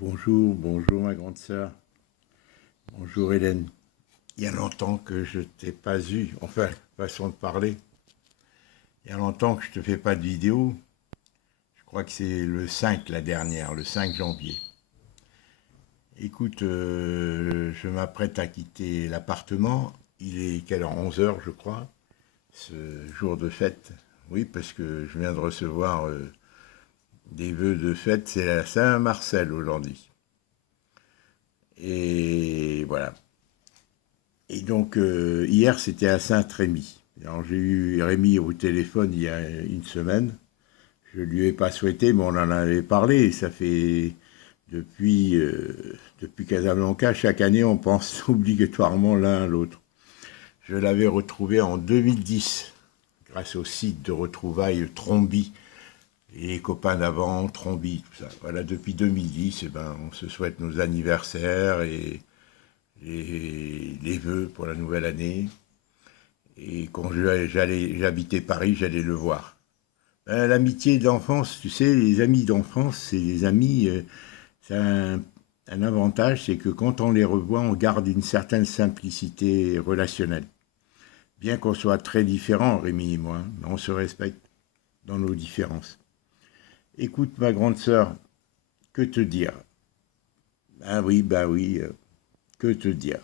Bonjour, bonjour ma grande sœur. Bonjour Hélène. Il y a longtemps que je t'ai pas eu, enfin, façon de parler. Il y a longtemps que je te fais pas de vidéo. Je crois que c'est le 5 la dernière, le 5 janvier. Écoute, je m'apprête à quitter l'appartement. Il est quelle heure? 11 heures, je crois, ce jour de fête. Oui, parce que je viens de recevoir des vœux de fête. C'est la Saint-Marcel aujourd'hui. Et voilà. Et donc, hier, c'était à Saint-Rémy. Alors, j'ai eu Rémi au téléphone il y a une semaine. Je lui ai pas souhaité, mais on en avait parlé. Et ça fait depuis Casablanca, chaque année, on pense obligatoirement l'un à l'autre. Je l'avais retrouvé en 2010, grâce au site de retrouvailles Trombi. Et les copains d'avant, Trombi, tout ça. Voilà, depuis 2010, eh ben, on se souhaite nos anniversaires et les vœux pour la nouvelle année. Et quand j'habitais Paris, j'allais le voir. L'amitié d'enfance, tu sais, les amis d'enfance, c'est des amis, c'est un avantage, c'est que quand on les revoit, on garde une certaine simplicité relationnelle. Bien qu'on soit très différents, Rémi et moi, hein, mais on se respecte dans nos différences. Écoute, ma grande sœur, que te dire? Bah oui, que te dire?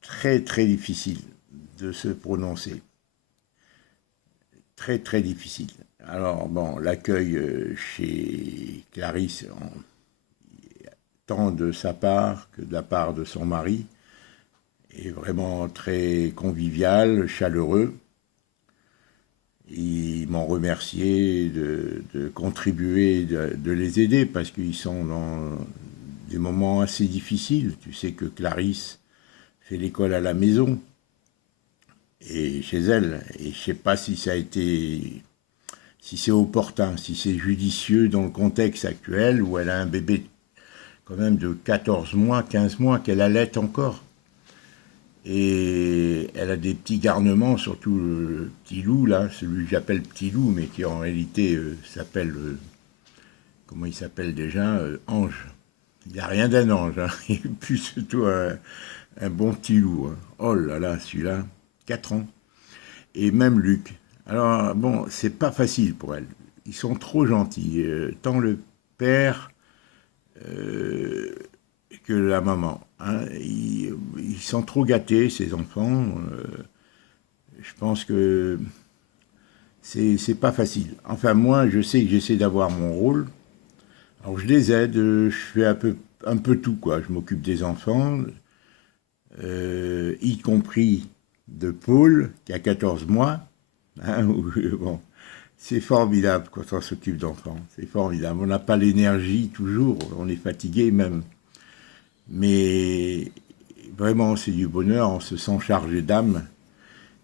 Très très difficile de se prononcer. Très très difficile. Alors bon, l'accueil chez Clarisse, tant de sa part que de la part de son mari, est vraiment très convivial, chaleureux. Ils m'ont remercié de contribuer, de les aider parce qu'ils sont dans des moments assez difficiles. Tu sais que Clarisse fait l'école à la maison et chez elle. Et je ne sais pas si ça a été, si c'est opportun, si c'est judicieux dans le contexte actuel où elle a un bébé quand même de 14 mois, 15 mois qu'elle allait encore. Et elle a des petits garnements, surtout le petit loup, là, celui que j'appelle petit loup, mais qui en réalité s'appelle, comment il s'appelle déjà, Ange. Il n'a rien d'un ange, hein. Il est plus surtout un bon petit loup, hein. Oh là là, celui-là, 4 ans. Et même Luc. Alors, bon, c'est pas facile pour elle. Ils sont trop gentils. Tant le père euh, que la maman, hein. Ils sont trop gâtés, ces enfants. Je pense que c'est pas facile. Enfin, moi, je sais que j'essaie d'avoir mon rôle. Alors, je les aide, je fais un peu tout, quoi. Je m'occupe des enfants, y compris de Paul, qui a 14 mois. Hein, bon, c'est formidable quand on s'occupe d'enfants. C'est formidable. On n'a pas l'énergie toujours, on est fatigué même. Mais vraiment, c'est du bonheur, on se sent chargé d'âme.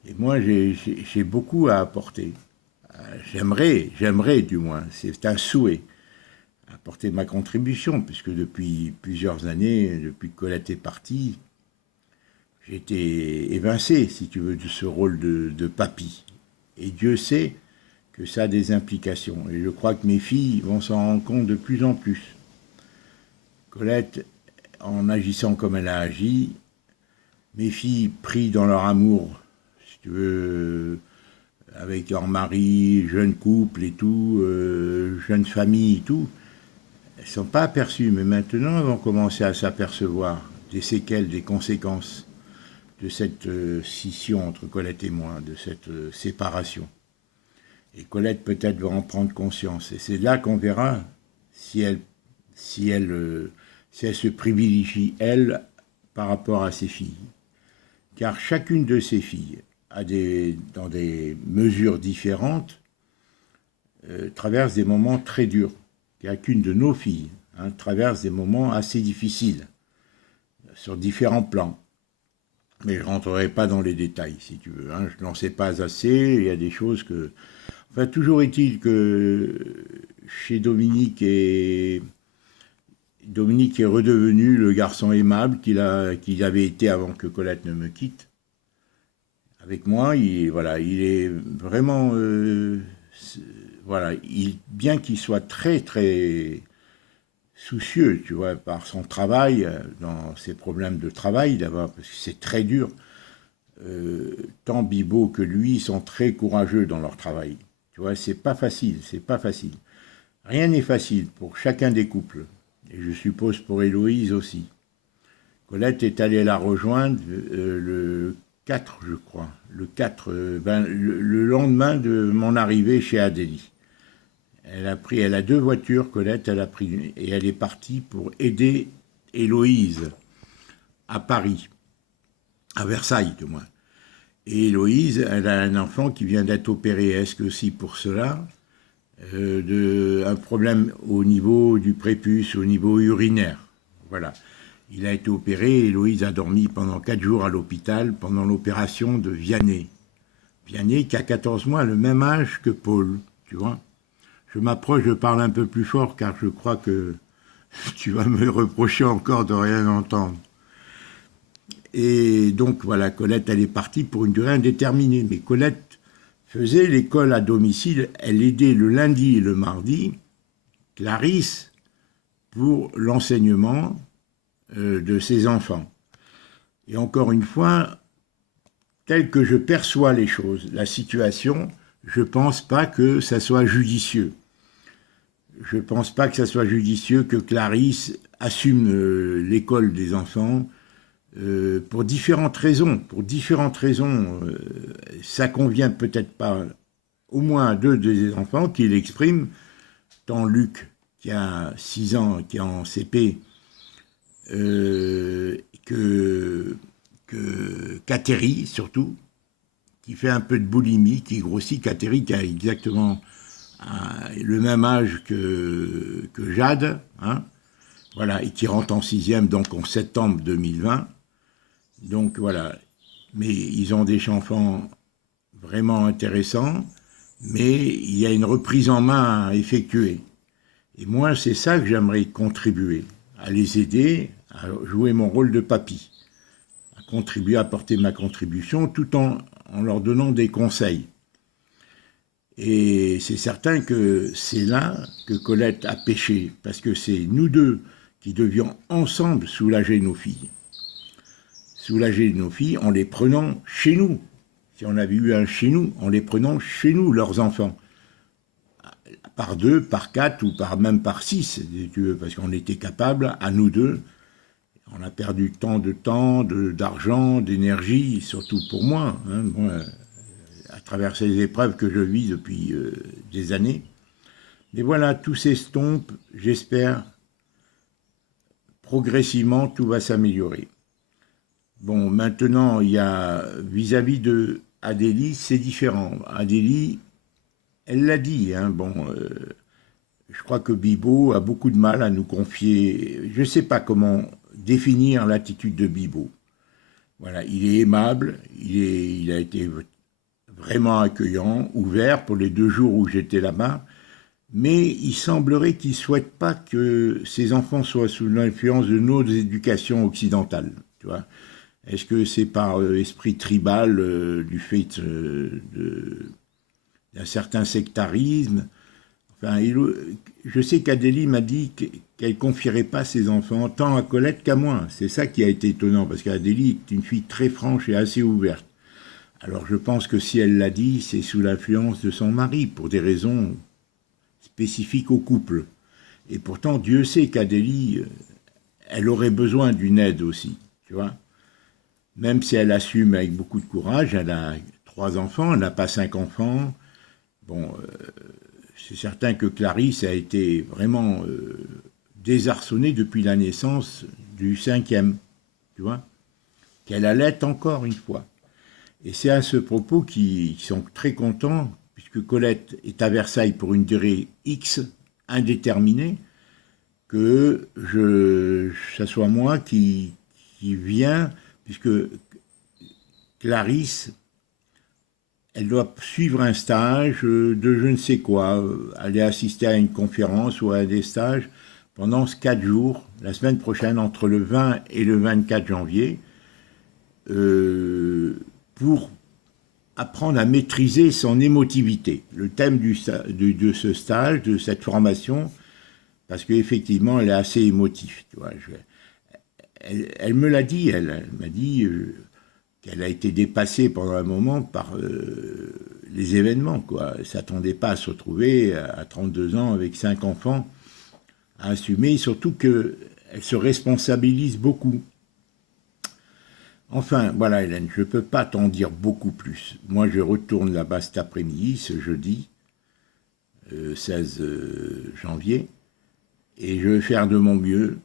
Et moi, j'ai beaucoup à apporter. J'aimerais du moins, c'est un souhait, apporter ma contribution, puisque depuis plusieurs années, depuis que Colette est partie, j'ai été évincé, si tu veux, de ce rôle de papy. Et Dieu sait que ça a des implications. Et je crois que mes filles vont s'en rendre compte de plus en plus. Colette, en agissant comme elle a agi, mes filles pris dans leur amour, si tu veux, avec leur mari, jeune couple et tout, jeune famille et tout, elles ne sont pas aperçues. Mais maintenant, elles vont commencer à s'apercevoir des séquelles, des conséquences de cette scission entre Colette et moi, de cette séparation. Et Colette peut-être va en prendre conscience. Et c'est là qu'on verra si elle, si elle, si elle se privilégie, elle, par rapport à ses filles. Car chacune de ses filles a dans des mesures différentes, traverse des moments très durs. Chacune de nos filles, hein, traverse des moments assez difficiles, sur différents plans. Mais je ne rentrerai pas dans les détails, si tu veux, hein. Je n'en sais pas assez, il y a des choses que... Enfin, toujours est-il que chez Dominique est redevenu le garçon aimable qu'il avait été avant que Colette ne me quitte. Avec moi, voilà, il est vraiment... voilà, bien qu'il soit très, très soucieux, tu vois, par son travail, dans ses problèmes de travail d'abord, parce que c'est très dur. Tant Bibo que lui sont très courageux dans leur travail. Tu vois, c'est pas facile, c'est pas facile. Rien n'est facile pour chacun des couples. Et je suppose pour Héloïse aussi. Colette est allée la rejoindre le 4, je crois. Le 4, le lendemain de mon arrivée chez Adélie. Elle a deux voitures, Colette, elle a pris une, et elle est partie pour aider Héloïse à Paris, à Versailles du moins. Et Héloïse, elle a un enfant qui vient d'être opéré, est-ce que aussi pour cela, un problème au niveau du prépuce, au niveau urinaire. Voilà. Il a été opéré, Héloïse a dormi pendant 4 jours à l'hôpital pendant l'opération de Vianney. Vianney qui a 14 mois, le même âge que Paul, tu vois. Je m'approche, je parle un peu plus fort car je crois que tu vas me reprocher encore de rien entendre. Et donc voilà, Colette, elle est partie pour une durée indéterminée. Mais Colette faisait l'école à domicile, elle aidait le lundi et le mardi Clarisse pour l'enseignement de ses enfants. Et encore une fois, tel que je perçois les choses, la situation, je ne pense pas que ça soit judicieux. Je ne pense pas que ça soit judicieux que Clarisse assume l'école des enfants pour différentes raisons. Pour différentes raisons, ça convient peut-être pas au moins à deux des enfants qui l'expriment, tant Luc, qui a 6 ans, qui est en CP, que Catherine, surtout, qui fait un peu de boulimie, qui grossit. Catherine qui a exactement le même âge que Jade, hein, voilà, et qui rentre en 6e, donc en septembre 2020. Donc voilà, mais ils ont des enfants vraiment intéressants, mais il y a une reprise en main à effectuer. Et moi, c'est ça que j'aimerais contribuer, à les aider, à jouer mon rôle de papy, à contribuer, à apporter ma contribution, tout en leur donnant des conseils. Et c'est certain que c'est là que Colette a péché, parce que c'est nous deux qui devions ensemble soulager nos filles. Soulager nos filles en les prenant chez nous. Si on avait eu un chez nous, en les prenant chez nous, leurs enfants. Par 2, par 4 ou même par 6, si tu veux, parce qu'on était capable, à nous deux. On a perdu tant de temps, d'argent, d'énergie, surtout pour moi, hein, moi, à travers ces épreuves que je vis depuis des années. Mais voilà, tout s'estompe, j'espère, progressivement, tout va s'améliorer. Bon, maintenant, il y a, vis-à-vis de Adélie, c'est différent. Adélie, elle l'a dit, hein, bon, je crois que Bibo a beaucoup de mal à nous confier, je ne sais pas comment définir l'attitude de Bibo. Voilà, il est aimable, il a été vraiment accueillant, ouvert pour les 2 jours où j'étais là-bas, mais il semblerait qu'il ne souhaite pas que ses enfants soient sous l'influence de nos éducations occidentales, tu vois. Est-ce que c'est par esprit tribal du fait d'un certain sectarisme? Enfin, je sais qu'Adélie m'a dit qu'elle ne confierait pas ses enfants tant à Colette qu'à moi. C'est ça qui a été étonnant, parce qu'Adélie est une fille très franche et assez ouverte. Alors je pense que si elle l'a dit, c'est sous l'influence de son mari, pour des raisons spécifiques au couple. Et pourtant, Dieu sait qu'Adélie, elle aurait besoin d'une aide aussi, tu vois. Même si elle assume avec beaucoup de courage, elle a 3 enfants, elle n'a pas 5 enfants. Bon, c'est certain que Clarisse a été vraiment désarçonnée depuis la naissance du 5e, tu vois, qu'elle allait encore une fois. Et c'est à ce propos qu'ils sont très contents, puisque Colette est à Versailles pour une durée X indéterminée, que ça soit moi qui viens, puisque Clarisse, elle doit suivre un stage de je ne sais quoi, aller assister à une conférence ou à des stages pendant 4 jours, la semaine prochaine, entre le 20 et le 24 janvier, pour apprendre à maîtriser son émotivité. Le thème de ce stage, de cette formation, parce qu'effectivement, elle est assez émotive, tu vois. Elle me l'a dit, elle m'a dit qu'elle a été dépassée pendant un moment par les événements, quoi. Elle ne s'attendait pas à se retrouver à 32 ans avec 5 enfants à assumer, surtout qu'elle se responsabilise beaucoup. Enfin, voilà Hélène, je ne peux pas t'en dire beaucoup plus. Moi, je retourne là-bas cet après-midi, ce jeudi, 16 janvier, et je vais faire de mon mieux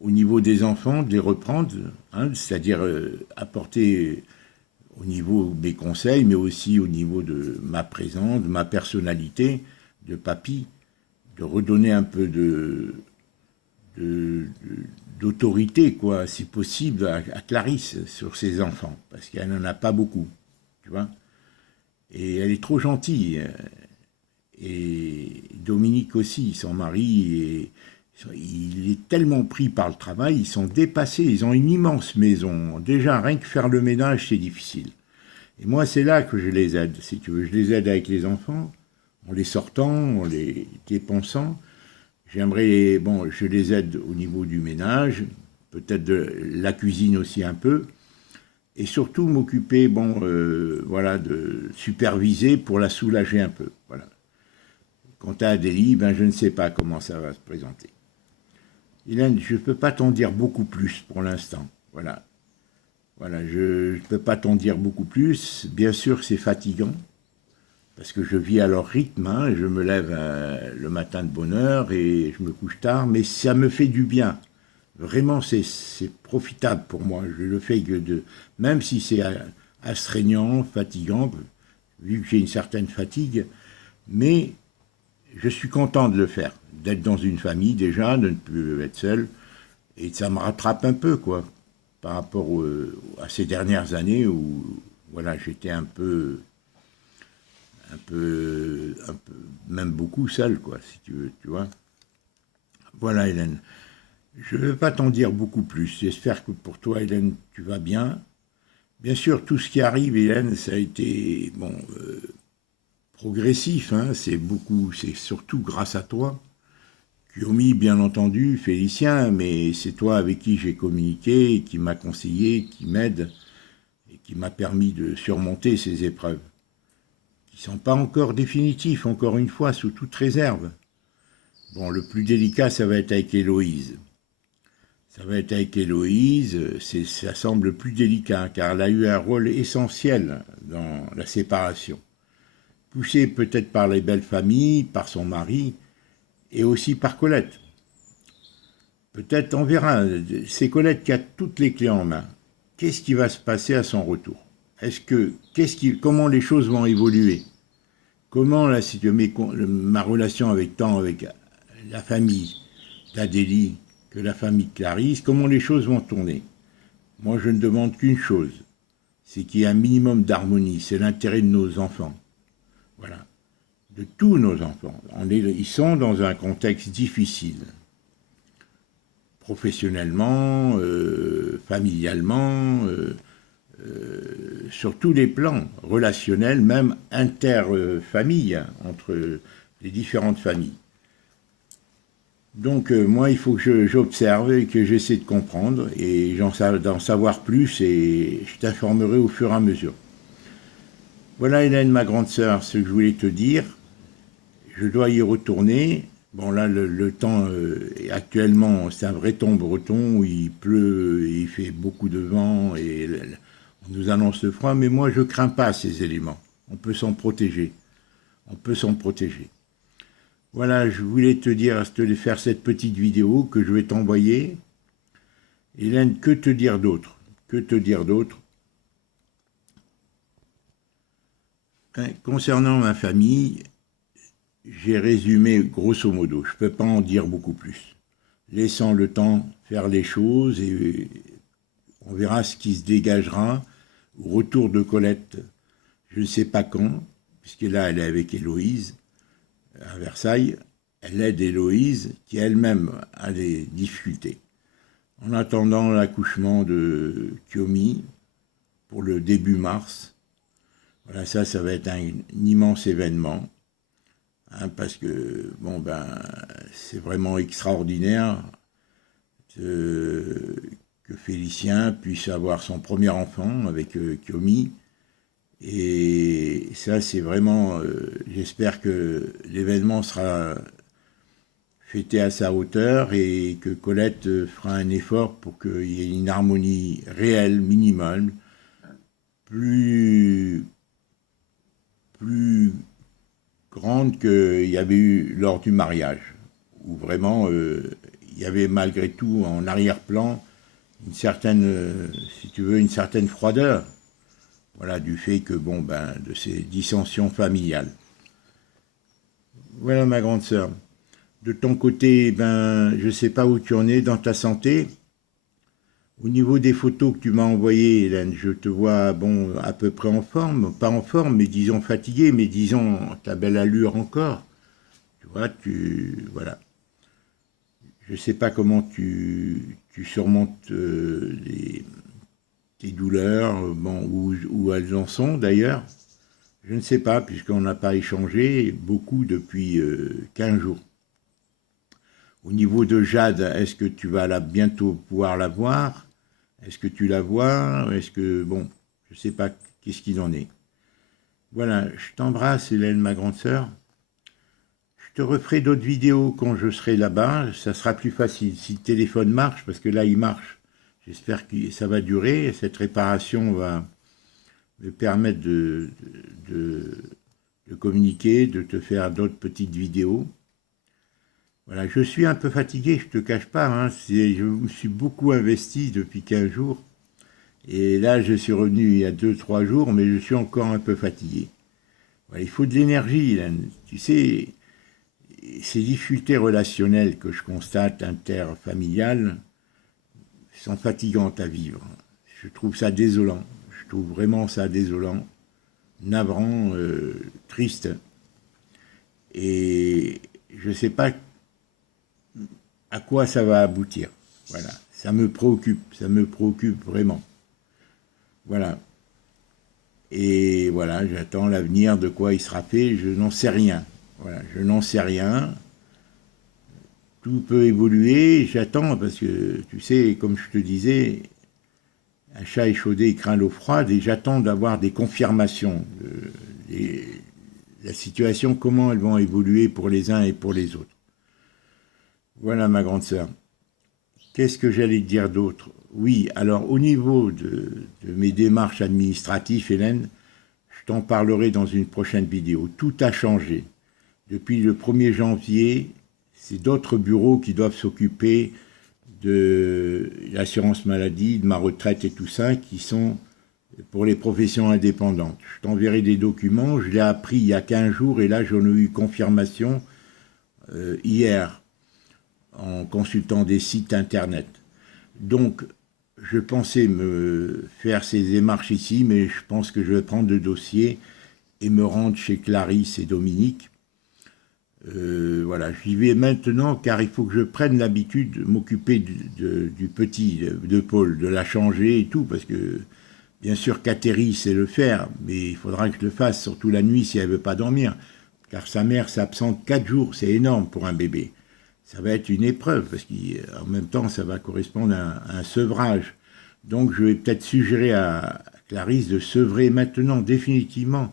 au niveau des enfants, de les reprendre, hein, c'est-à-dire apporter au niveau de mes conseils, mais aussi au niveau de ma présence, de ma personnalité, de papy, de redonner un peu d'autorité, quoi, si possible, à Clarisse sur ses enfants, parce qu'elle n'en a pas beaucoup, tu vois. Et elle est trop gentille. Et Dominique aussi, son mari, il est tellement pris par le travail, ils sont dépassés, ils ont une immense maison. Déjà, rien que faire le ménage, c'est difficile. Et moi, c'est là que je les aide, si tu veux. Je les aide avec les enfants, en les sortant, en les dépensant. J'aimerais, bon, je les aide au niveau du ménage, peut-être de la cuisine aussi un peu, et surtout m'occuper, bon, voilà, de superviser pour la soulager un peu, voilà. Quant à Adélie, ben, je ne sais pas comment ça va se présenter. Hélène, je ne peux pas t'en dire beaucoup plus pour l'instant, voilà. Voilà, je ne peux pas t'en dire beaucoup plus. Bien sûr, c'est fatigant, parce que je vis à leur rythme, hein, je me lève le matin de bonne heure et je me couche tard, mais ça me fait du bien. Vraiment, c'est profitable pour moi. Je le fais même si c'est astreignant, fatigant, vu que j'ai une certaine fatigue, mais je suis content de le faire, d'être dans une famille déjà, de ne plus être seul, et ça me rattrape un peu, quoi, par rapport à ces dernières années où, voilà, j'étais un peu, même beaucoup seul, quoi, si tu veux, tu vois. Voilà, Hélène. Je ne vais pas t'en dire beaucoup plus. J'espère que pour toi, Hélène, tu vas bien. Bien sûr, tout ce qui arrive, Hélène, ça a été, bon, progressif, hein, c'est surtout grâce à toi. Kyomi, bien entendu, Félicien, mais c'est toi avec qui j'ai communiqué, qui m'a conseillé, qui m'aide et qui m'a permis de surmonter ces épreuves, qui ne sont pas encore définitives, encore une fois, sous toute réserve. Bon, le plus délicat, ça va être avec Héloïse. Ça va être avec Héloïse, ça semble le plus délicat, car elle a eu un rôle essentiel dans la séparation. Poussée peut-être par les belles familles, par son mari, et aussi par Colette. Peut-être, on verra, c'est Colette qui a toutes les clés en main. Qu'est-ce qui va se passer à son retour? Comment les choses vont évoluer? Comment ma relation avec la famille d'Adélie, que la famille de Clarisse, comment les choses vont tourner? Moi, je ne demande qu'une chose, c'est qu'il y ait un minimum d'harmonie, c'est l'intérêt de nos enfants. Voilà, de tous nos enfants. Ils sont dans un contexte difficile, professionnellement, familialement, sur tous les plans, relationnels, même inter-famille, entre les différentes familles. Donc moi, il faut que j'observe et que j'essaie de comprendre et d'en savoir plus et je t'informerai au fur et à mesure. Voilà Hélène, ma grande sœur, ce que je voulais te dire. Je dois y retourner. Bon là, le temps, actuellement, c'est un vrai temps breton où il pleut, et il fait beaucoup de vent et on nous annonce le froid, mais moi je ne crains pas ces éléments. On peut s'en protéger. On peut s'en protéger. Voilà, je voulais te faire cette petite vidéo que je vais t'envoyer. Hélène, que te dire d'autre? Que te dire d'autre? Concernant ma famille, j'ai résumé grosso modo. Je ne peux pas en dire beaucoup plus. Laissant le temps faire les choses et on verra ce qui se dégagera. Au retour de Colette, je ne sais pas quand, puisque là, elle est avec Héloïse à Versailles. Elle aide Héloïse, qui elle-même a des difficultés. En attendant l'accouchement de Kyomi, pour le début mars, voilà, ça va être un immense événement, hein, parce que, bon, ben, c'est vraiment extraordinaire que Félicien puisse avoir son premier enfant avec Kiomi. Et ça, c'est vraiment, j'espère que l'événement sera fêté à sa hauteur et que Colette fera un effort pour qu'il y ait une harmonie réelle, minimale, plus, plus grande qu'il y avait eu lors du mariage, où vraiment il y avait malgré tout en arrière-plan une certaine, si tu veux, une certaine froideur, voilà, du fait que, bon, ben, de ces dissensions familiales. Voilà ma grande sœur. De ton côté, ben, je ne sais pas où tu en es dans ta santé. Au niveau des photos que tu m'as envoyées, Hélène, je te vois, bon, à peu près en forme, pas en forme, mais disons fatigué, mais disons ta belle allure encore. Tu vois, voilà. Je ne sais pas comment tu surmontes tes douleurs, bon, où elles en sont d'ailleurs. Je ne sais pas, puisqu'on n'a pas échangé beaucoup depuis 15 jours. Au niveau de Jade, est-ce que tu vas bientôt pouvoir la voir? Est-ce que tu la vois? Est-ce que, bon, je ne sais pas qu'est-ce qu'il en est. Voilà, je t'embrasse Hélène, ma grande sœur. Je te referai d'autres vidéos quand je serai là-bas, ça sera plus facile. Si le téléphone marche, parce que là il marche, j'espère que ça va durer, cette réparation va me permettre de communiquer, de te faire d'autres petites vidéos. Voilà, je suis un peu fatigué, je ne te cache pas, hein, je me suis beaucoup investi depuis 15 jours. Et là, je suis revenu il y a 2-3 jours, mais je suis encore un peu fatigué. Voilà, il faut de l'énergie, là. Tu sais, ces difficultés relationnelles que je constate, interfamiliales, sont fatigantes à vivre. Je trouve ça désolant. Je trouve vraiment ça désolant, navrant, triste. Et je ne sais pas à quoi ça va aboutir. Voilà, ça me préoccupe vraiment. Voilà. Et voilà, j'attends l'avenir, de quoi il sera fait, je n'en sais rien. Voilà, je n'en sais rien. Tout peut évoluer, j'attends, parce que, tu sais, comme je te disais, un chat échaudé il craint l'eau froide, et j'attends d'avoir des confirmations de la situation, comment elles vont évoluer pour les uns et pour les autres. Voilà ma grande sœur. Qu'est-ce que j'allais te dire d'autre? Oui, alors au niveau de mes démarches administratives, Hélène, je t'en parlerai dans une prochaine vidéo. Tout a changé. Depuis le 1er janvier, c'est d'autres bureaux qui doivent s'occuper de l'assurance maladie, de ma retraite et tout ça, qui sont pour les professions indépendantes. Je t'enverrai des documents, je l'ai appris il y a 15 jours et là j'en ai eu confirmation hier en consultant des sites internet. Donc je pensais me faire ces démarches ici, mais je pense que je vais prendre le dossier et me rendre chez Clarisse et Dominique. Voilà, j'y vais maintenant car il faut que je prenne l'habitude de m'occuper du petit, de Paul, de la changer et tout, parce que bien sûr Catherine sait le faire, mais il faudra que je le fasse, surtout la nuit si elle ne veut pas dormir, car sa mère s'absente 4 jours, c'est énorme pour un bébé. Ça va être une épreuve, parce qu'en même temps ça va correspondre à un sevrage. Donc je vais peut-être suggérer à Clarisse de sevrer maintenant, définitivement,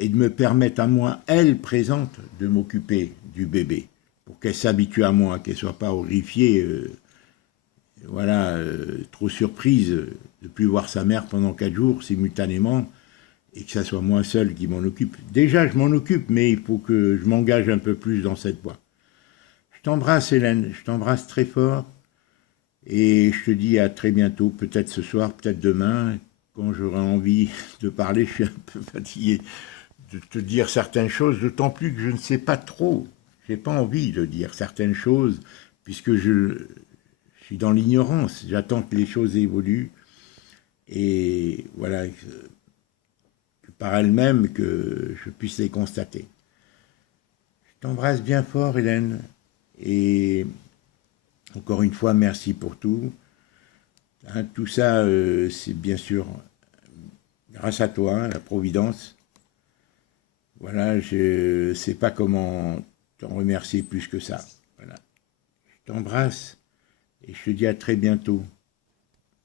et de me permettre à moi, elle présente, de m'occuper du bébé, pour qu'elle s'habitue à moi, qu'elle ne soit pas horrifiée, voilà, trop surprise de ne plus voir sa mère pendant 4 jours simultanément, et que ça soit moi seul qui m'en occupe. Déjà, je m'en occupe, mais il faut que je m'engage un peu plus dans cette voie. Je t'embrasse, Hélène, je t'embrasse très fort, et je te dis à très bientôt, peut-être ce soir, peut-être demain, quand j'aurai envie de parler. Je suis un peu fatigué de te dire certaines choses, d'autant plus que je ne sais pas trop. Je n'ai pas envie de dire certaines choses, puisque je suis dans l'ignorance. J'attends que les choses évoluent, et voilà, que par elles-mêmes, que je puisse les constater. Je t'embrasse bien fort, Hélène, et encore une fois, merci pour tout. Hein, tout ça, c'est bien sûr grâce à toi, la Providence. Voilà, je ne sais pas comment t'en remercier plus que ça. Voilà. Je t'embrasse et je te dis à très bientôt.